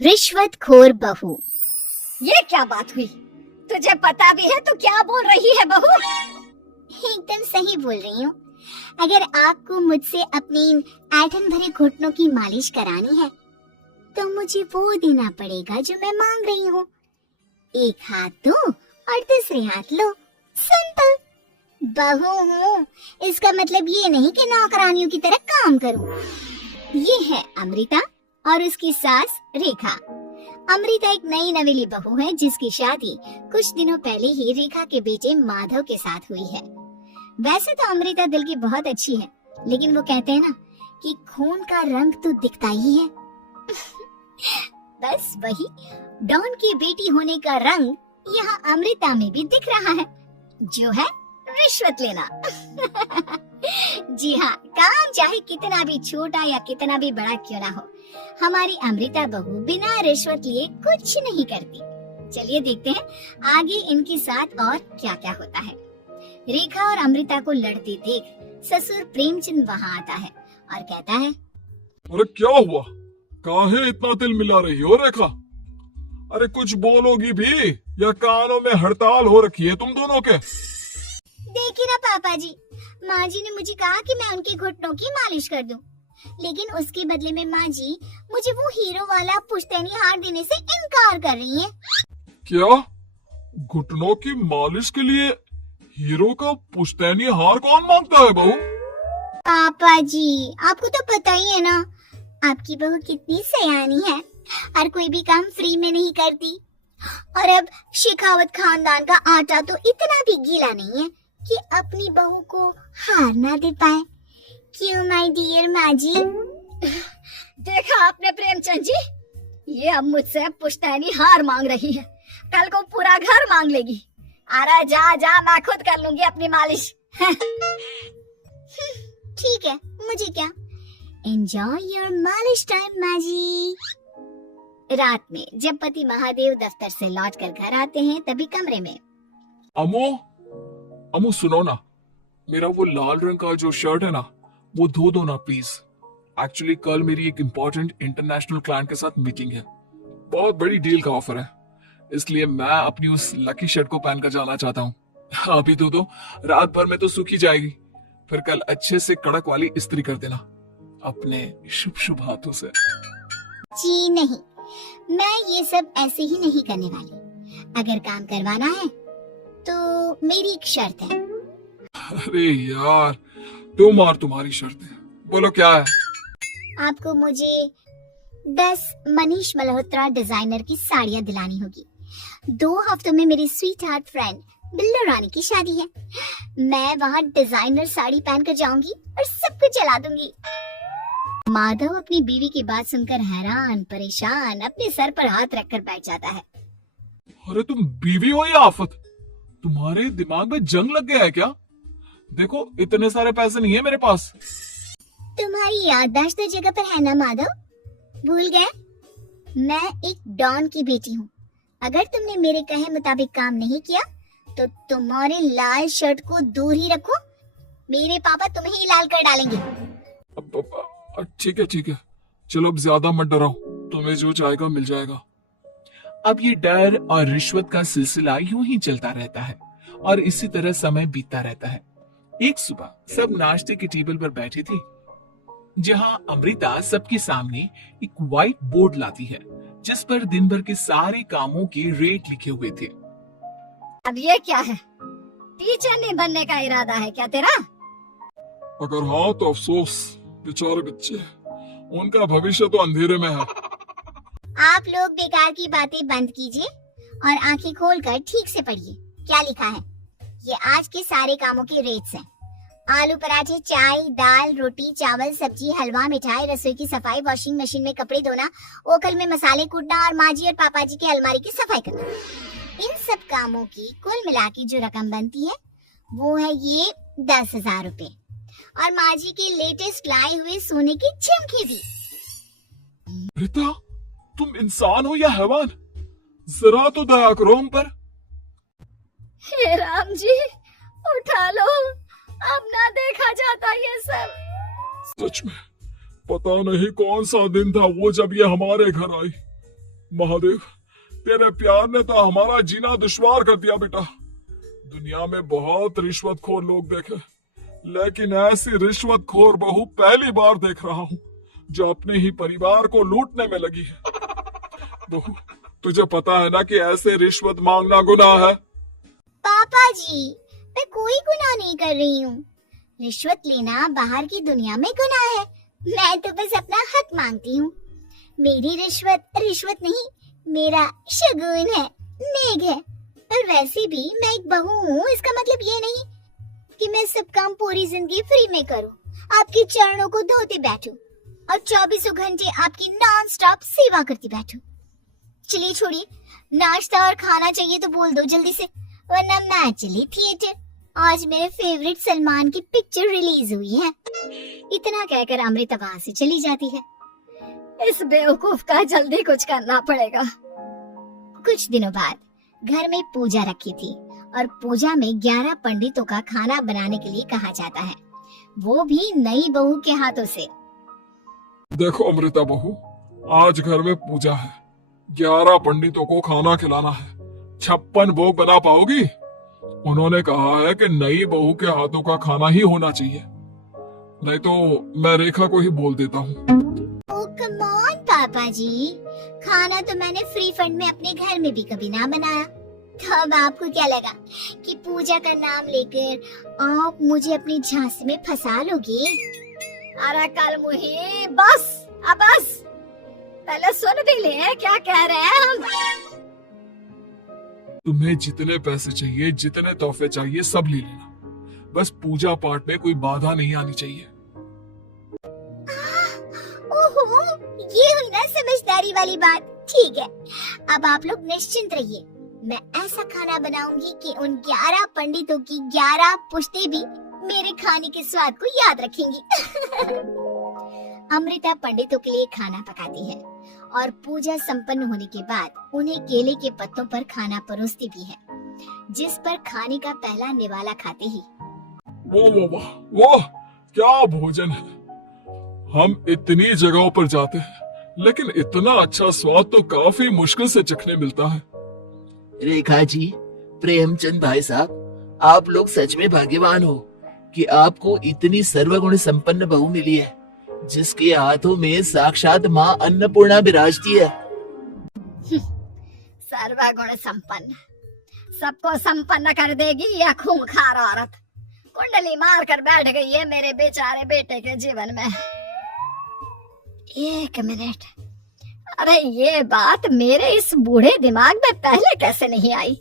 रिश्वतखोर बहू। ये क्या बात हुई? तुझे पता भी है तो क्या बोल रही है बहू? एकदम सही बोल रही हूँ। अगर आपको मुझसे अपनी ऐंठन भरे घुटनों की मालिश करानी है तो मुझे वो देना पड़ेगा जो मैं मांग रही हूँ। एक हाथ दो और दूसरे हाथ लो, सिंपल। बहू हूँ इसका मतलब ये नहीं कि नौकरानियों की तरह काम करूँ। ये है अमृता और उसकी सास रेखा। अमृता एक नई नवेली बहू है जिसकी शादी कुछ दिनों पहले ही रेखा के बेटे माधव के साथ हुई है। वैसे तो अमृता दिल की बहुत अच्छी है, लेकिन वो कहते हैं ना कि खून का रंग तो दिखता ही है। बस वही डॉन की बेटी होने का रंग यहाँ अमृता में भी दिख रहा है, जो है रिश्वत लेना। जी हाँ, काम चाहे कितना भी छोटा या कितना भी बड़ा क्यों ना हो, हमारी अमृता बहू बिना रिश्वत लिए कुछ नहीं करती। चलिए देखते हैं आगे इनके साथ और क्या क्या होता है। रेखा और अमृता को लड़ते देख ससुर प्रेमचंद वहाँ आता है और कहता है, अरे क्या हुआ? काहे इतना तिल मिला रही हो रेखा? अरे कुछ बोलोगी भी या कानों में हड़ताल हो रखी है तुम दोनों के? देखिए ना पापा जी, माँ जी ने मुझे कहा कि मैं उनके घुटनों की मालिश कर दूं, लेकिन उसके बदले में माँ जी मुझे वो हीरो वाला पुश्तैनी हार देने से इनकार कर रही हैं। क्या? घुटनों की मालिश के लिए हीरो का पुश्तैनी हार कौन मांगता है बहू? पापा जी आपको तो पता ही है ना, आपकी बहू कितनी सयानी है, हर कोई भी काम फ्री में नहीं करती। और अब शेखावत खानदान का आटा तो इतना भी गीला नहीं है कि अपनी बहू को हार ना दे पाए। क्यों माय डियर माँ जी? देखा आपने प्रेमचंद जी, ये अब मुझसे पुश्तैनी हार मांग रही है, कल को पूरा घर मांग लेगी। अरे जा जा, मैं खुद कर लूंगी अपनी मालिश। ठीक है, मुझे क्या। एंजॉय योर मालिश टाइम माँ जी। रात में जब पति महादेव दफ्तर से लौटकर घर आते हैं तभी कमरे में अमो सुनो ना, मेरा वो लाल रंग का जो शर्ट है ना वो धो दो ना प्लीज। एक्चुअली कल मेरी एक इम्पोर्टेंट इंटरनेशनल क्लाइंट के साथ मीटिंग है, बहुत बड़ी डील का ऑफर है, इसलिए मैं अपनी उस लकी शर्ट को पहनकर जाना चाहता हूँ। अभी धो दो, रात भर में तो सूखी जाएगी, फिर कल अच्छे से कड़क वाली इस्त्री कर देना अपने शुभ शुभ हाथों से। जी नहीं, मैं ये सब ऐसे ही नहीं करने वाली। अगर काम करवाना है तो मेरी एक शर्त है। अरे यार, तुम और तुम्हारी शर्तें, बोलो क्या है? आपको मुझे 10 मनीष मल्होत्रा डिजाइनर की साड़ियाँ दिलानी होगी। 2 हफ्तों में मेरी स्वीट हार्ट फ्रेंड बिल्लो रानी की शादी है। मैं वहाँ डिजाइनर साड़ी पहनकर जाऊंगी और सबको जला दूंगी। माधव अपनी बीवी की बात सुनकर हैरान परेशान अपने सर पर हाथ रखकर बैठ जाता है। अरे तुम बीवी हो या आफत? तुम्हारे दिमाग में जंग लग गया है क्या? देखो इतने सारे पैसे नहीं है मेरे पास। तुम्हारी याददाश्त तो जगह पर है ना माधव, भूल गए? मैं एक डॉन की बेटी हूँ। अगर तुमने मेरे कहे मुताबिक काम नहीं किया तो तुम्हारे लाल शर्ट को दूर ही रखो, मेरे पापा तुम्हें ही लाल कर डालेंगे। ठीक है, चलो अब ज्यादा मत डराओ, तुम्हें जो चाहेगा मिल जाएगा। अब ये डर और रिश्वत का सिलसिला यूं ही चलता रहता है और इसी तरह समय बीतता रहता है। एक सुबह सब नाश्ते की टेबल पर बैठे थे, जहां अमृता सबके सामने एक व्हाइट बोर्ड लाती है जिस पर दिन भर के सारे कामों के रेट लिखे हुए थे। अब ये क्या है? टीचर नहीं बनने का इरादा है क्या तेरा? अगर हाँ तो अफसोस, बेचारे बच्चे, उनका भविष्य तो अंधेरे में है। आप लोग बेकार की बातें बंद कीजिए और आंखें खोलकर ठीक से पढ़िए क्या लिखा है। ये आज के सारे कामों के रेट्स हैं। आलू पराठे, चाय, दाल, रोटी, चावल, सब्जी, हलवा, मिठाई, रसोई की सफाई, वॉशिंग मशीन में कपड़े धोना, ओखल में मसाले कूटना और माँ जी और पापा जी की अलमारी की सफाई करना। इन सब कामों की कुल मिला के जो रकम बनती है वो है ये 10,000 रुपए और माँ जी के लेटेस्ट लाए हुए सोने की झुमकी भी। रिता, तुम इंसान हो या हैवान? जरा तो दया करो हम पर। हे राम जी, उठा लो, अब ना देखा जाता ये सब। सच में पता नहीं कौन सा दिन था वो जब ये हमारे घर आई। महादेव, तेरे प्यार ने तो हमारा जीना दुश्वार कर दिया बेटा। दुनिया में बहुत रिश्वतखोर लोग देखे, लेकिन ऐसी रिश्वतखोर बहू पहली बार देख रहा हूँ जो अपने ही परिवार को लूटने में लगी है। बहू, तुझे पता है ना कि ऐसे रिश्वत मांगना गुनाह है। पापा जी, मैं कोई गुनाह नहीं कर रही हूँ। रिश्वत लेना बाहर की दुनिया में गुनाह है। मैं तो बस अपना हक मांगती हूँ। मेरी रिश्वत रिश्वत नहीं, मेरा शगुन है, नेक है। और वैसे भी मैं एक बहू हूँ, इसका मतलब ये नहीं कि मैं सब काम पूरी जिंदगी फ्री में करूँ, आपके चरणों को धोते बैठूं और 24 घंटे आपकी नॉन स्टॉप सेवा करती बैठूं। चलिए छोड़िए, नाश्ता और खाना चाहिए तो बोल दो जल्दी से, वरना मैं चली थिएटर। आज मेरे फेवरेट सलमान की पिक्चर रिलीज हुई है। इतना कहकर अमृता वहाँ से चली जाती है। इस बेवकूफ का जल्दी कुछ करना पड़ेगा। कुछ दिनों बाद घर में पूजा रखी थी और पूजा में 11 पंडितों का खाना बनाने के लिए कहा जाता है, वो भी नई बहू के हाथों से। देखो अमृता बहू, आज घर में पूजा है, 11 पंडितों को खाना खिलाना है। 56 भोग बना पाओगी? उन्होंने कहा है कि नई बहू के हाथों का खाना ही होना चाहिए, नहीं तो मैं रेखा को ही बोल देता हूँ। ओह कम ऑन पापा जी, खाना तो मैंने फ्री फंड में अपने घर में भी कभी ना बनाया। तो अब आपको क्या लगा कि पूजा का नाम लेकर आप मुझे अपनी झांसी में फंसा लोगे? अरे कल मुही, बस अब बस, पहले सुन भी ले क्या कह रहे हैं हम। तुम्हें जितने पैसे चाहिए, जितने तोहफे चाहिए, सब ले लेना, बस पूजा पाठ में कोई बाधा नहीं आनी चाहिए। ओहो, ये हुई ना समझदारी वाली बात। ठीक है, अब आप लोग निश्चिंत रहिए, मैं ऐसा खाना बनाऊंगी कि उन 11 पंडितों की 11 पुश्तें भी मेरे खाने के स्वाद को याद रखेंगी। अमृता पंडितों के लिए खाना पकाती है और पूजा संपन्न होने के बाद उन्हें केले के पत्तों पर खाना परोसती भी है, जिस पर खाने का पहला निवाला खाते ही वो क्या भोजन है। हम इतनी जगहों पर जाते हैं, लेकिन इतना अच्छा स्वाद तो काफी मुश्किल से चखने मिलता है। रेखा जी, प्रेमचंद भाई साहब, आप लोग सच में भाग्यवान हो कि आपको इतनी सर्वगुण संपन्न बहू मिली है, जिसके हाथों में साक्षात माँ अन्नपूर्णा विराजती है। सर्वगुण संपन्न, सबको संपन्न कर देगी यह खूंखार औरत। कुंडली मार कर बैठ गई है मेरे बेचारे बेटे के जीवन में। एक मिनट, अरे ये बात मेरे इस बूढ़े दिमाग में पहले कैसे नहीं आई?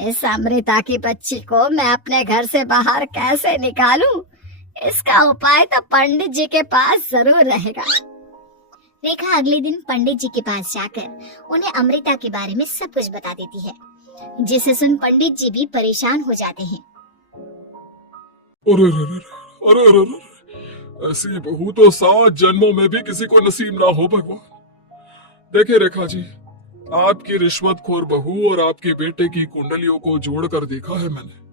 इस अमृता की बच्ची को मैं अपने घर से बाहर कैसे निकालूं? इसका उपाय तो पंडित जी के पास जरूर रहेगा। रेखा अगले दिन पंडित जी के पास जाकर उन्हें अमृता के बारे में सब कुछ बता देती है, जिसे सुन पंडित जी भी परेशान हो जाते हैं। अरे, ऐसी बहू तो 7 जन्मों में भी किसी को नसीब ना हो भगवान। देखिए रेखा जी, आपकी रिश्वतखोर बहू और आपके बेटे की कुंडलियों को जोड़कर देखा है मैंने,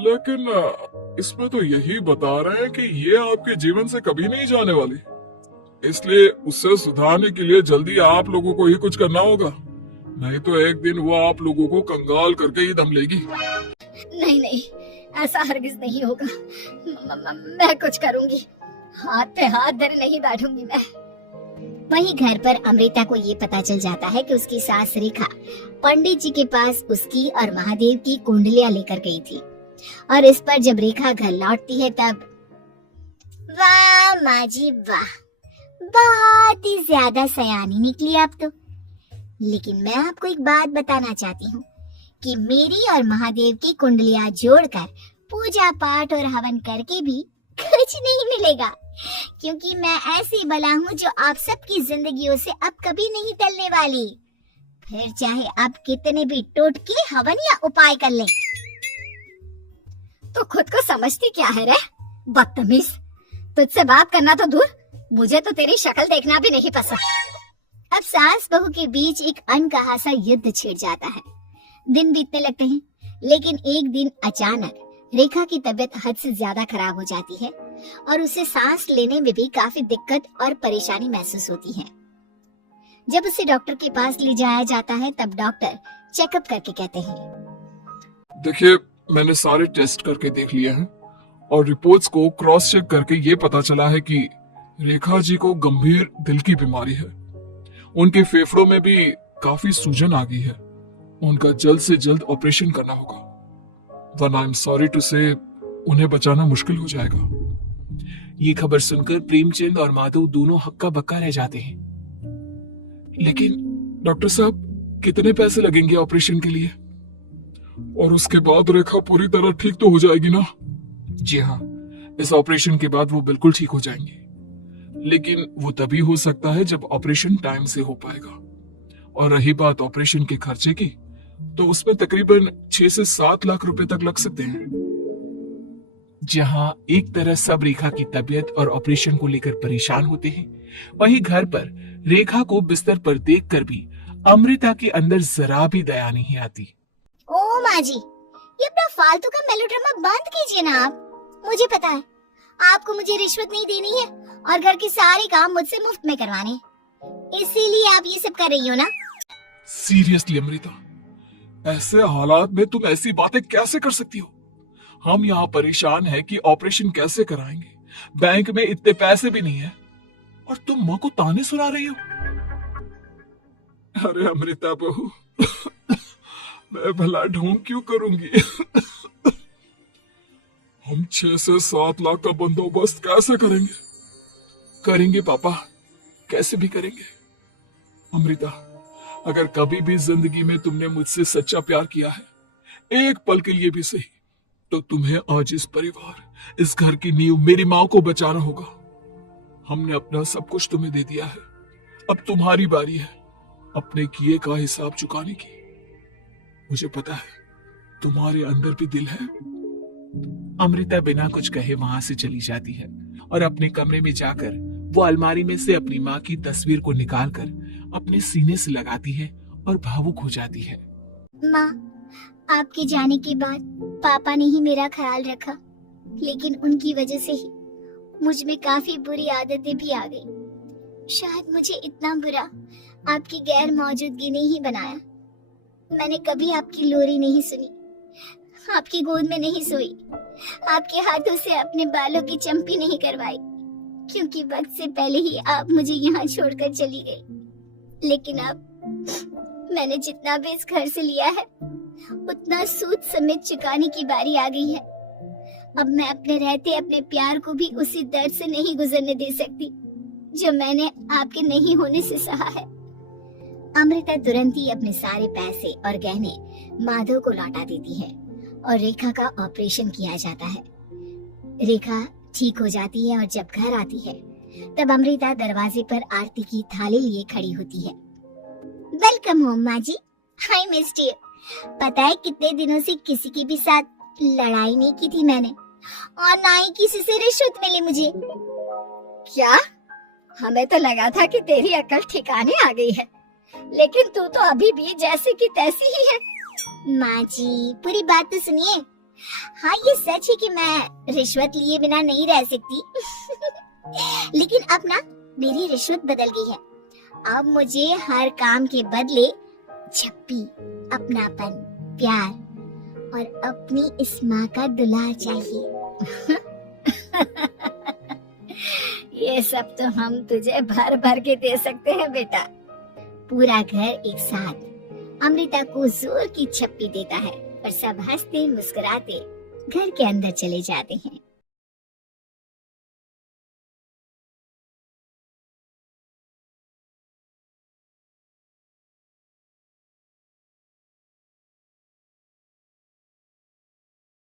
लेकिन इसमें तो यही बता रहे हैं कि ये आपके जीवन से कभी नहीं जाने वाली। इसलिए उससे सुधारने के लिए जल्दी आप लोगों को ही कुछ करना होगा, नहीं तो एक दिन वो आप लोगों को कंगाल करके ही दम लेगी। नहीं नहीं, ऐसा हरगिज नहीं होगा। मैं कुछ करूंगी, हाथ पे हाथ धरे नहीं बैठूंगी मैं। वहीं घर पर अमृता को ये पता चल जाता है कि उसकी सास रेखा पंडित जी के पास उसकी और महादेव की कुंडलियां लेकर गई थी, और इस पर जब रेखा घर लौटती है तब वाह माँ जी वाह, बहुत ही ज्यादा सयानी निकली आप तो। लेकिन मैं आपको एक बात बताना चाहती हूँ कि मेरी और महादेव की कुंडलियां जोड़कर पूजा पाठ और हवन करके भी कुछ नहीं मिलेगा, क्योंकि मैं ऐसी बला हूँ जो आप सबकी जिंदगियों से अब कभी नहीं टलने वाली, फिर चाहे आप कितने भी टोटके हवन या उपाय कर लें। तो खुद को समझती क्या है रे बदतमीज? तुझसे बात करना तो दूर, मुझे तो तेरी शक्ल देखना भी नहीं पसंद। अब सास बहू के बीच एक अनकहा सा युद्ध छिड़ जाता है। दिन बीतने लगते हैं, लेकिन एक दिन अचानक रेखा की तबीयत हद से ज्यादा खराब हो जाती है और उसे सांस लेने में भी काफी दिक्कत और परेशानी महसूस होती है। जब उसे डॉक्टर के पास ले जाया जाता है तब डॉक्टर चेकअप करके कहते हैं, देखिए, मैंने सारे टेस्ट करके देख लिए हैं और रिपोर्ट्स को क्रॉस चेक करके ये पता चला है कि रेखा जी को गंभीर दिल की बीमारी है। उनके फेफड़ों में भी काफी सूजन आ गई है। उनका जल्द से जल्द ऑपरेशन करना होगा, वरना आई एम सॉरी टू से उन्हें बचाना मुश्किल हो जाएगा। ये खबर सुनकर प्रेमचंद और माधव दोनों हक्का बक्का रह जाते हैं। लेकिन डॉक्टर साहब, कितने पैसे लगेंगे ऑपरेशन के लिए? और उसके बाद रेखा पूरी तरह ठीक तो हो जाएगी ना? जी हाँ, इस ऑपरेशन के बाद वो बिल्कुल ठीक हो जाएंगे, लेकिन वो तभी हो सकता है जब ऑपरेशन टाइम से हो पाएगा। और रही बात ऑपरेशन के खर्चे की, तो उसमें तकरीबन 6 से 7 लाख रुपए तक लग सकते हैं। जहां एक तरह सब रेखा की तबीयत और ऑपरेशन को लेकर परेशान होते हैं, वहीं घर पर रेखा को बिस्तर पर देखकर भी अमृता के अंदर जरा भी दया नहीं आती। ओ माँ जी, ये अपना फालतू का मेलोड्रामा बंद कीजिए ना आप। मुझे पता है आपको मुझे रिश्वत नहीं देनी है और घर के सारे काम मुझसे मुफ्त में करवाने हैं, इसीलिए आप ये सब कर रही हो ना। सीरियसली अमृता, ऐसे हालात में तुम ऐसी बातें कैसे कर सकती हो? हम यहाँ परेशान हैं कि ऑपरेशन कैसे कराएंगे, बैंक में इतने पैसे भी नहीं है, और तुम माँ को ताने सुना रही हो। अरे अमृता बहू, मैं भला ढोंग क्यों करूंगी? हम 6 से 7 लाख का बंदोबस्त कैसे करेंगे? करेंगे पापा, कैसे भी करेंगे। अमृता, अगर कभी भी जिंदगी में तुमने मुझसे सच्चा प्यार किया है, एक पल के लिए भी सही, तो तुम्हें आज इस परिवार, इस घर की नींव, मेरी माँ को बचाना होगा। हमने अपना सब कुछ तुम्हें दे दिया है, अब तुम्हारी बारी है अपने किए का हिसाब चुकाने की। मुझे पता है तुम्हारे अंदर भी दिल है। अमृता बिना कुछ कहे वहां से चली जाती है और अपने कमरे में जाकर वो अलमारी में से अपनी माँ की तस्वीर को निकालकर अपने सीने से लगाती है और भावुक हो जाती है। माँ, आपके जाने के बाद पापा ने ही मेरा ख्याल रखा, लेकिन उनकी वजह से ही मुझ में काफी बुरी आदतें भी आ गई। शायद मुझे इतना बुरा आपकी गैर मौजूदगी ने ही बनाया। मैंने कभी आपकी लोरी नहीं सुनी, आपकी गोद में नहीं सोई, आपके हाथों से अपने बालों की चंपी नहीं करवाई, क्योंकि वक्त से पहले ही आप मुझे यहाँ छोड़कर चली गई। लेकिन अब मैंने जितना भी इस घर से लिया है, उतना सूद समेत चुकाने की बारी आ गई है। अब मैं अपने रहते अपने प्यार को भी उसी दर्द से नहीं गुजरने दे सकती जो मैंने आपके नहीं होने से सहा है। अमृता तुरंत ही अपने सारे पैसे और गहने माधव को लौटा देती है और रेखा का ऑपरेशन किया जाता है। रेखा ठीक हो जाती है और जब घर आती है तब अमृता दरवाजे पर आरती की थाली लिए खड़ी होती है। वेलकम होम माँ जी, आई मिस्ड यू। पता है कितने दिनों से किसी के भी साथ लड़ाई नहीं की थी मैंने, और ना ही किसी से रिश्वत मिली मुझे। क्या? हमें तो लगा था कि तेरी अकल ठिकाने आ गई है, लेकिन तू तो अभी भी जैसी की तैसी ही है। माँ जी, पूरी बात तो सुनिए। हाँ, ये सच है कि मैं रिश्वत लिए बिना नहीं रह सकती। लेकिन अब ना मेरी रिश्वत बदल गई है। अब मुझे हर काम के बदले छप्पी, अपनापन, प्यार और अपनी इस माँ का दुलार चाहिए। ये सब तो हम तुझे भर भर के दे सकते हैं बेटा। पूरा घर एक साथ अमृता को जोर की छप्पी देता है और सब हंसते मुस्कुराते घर के अंदर चले जाते हैं।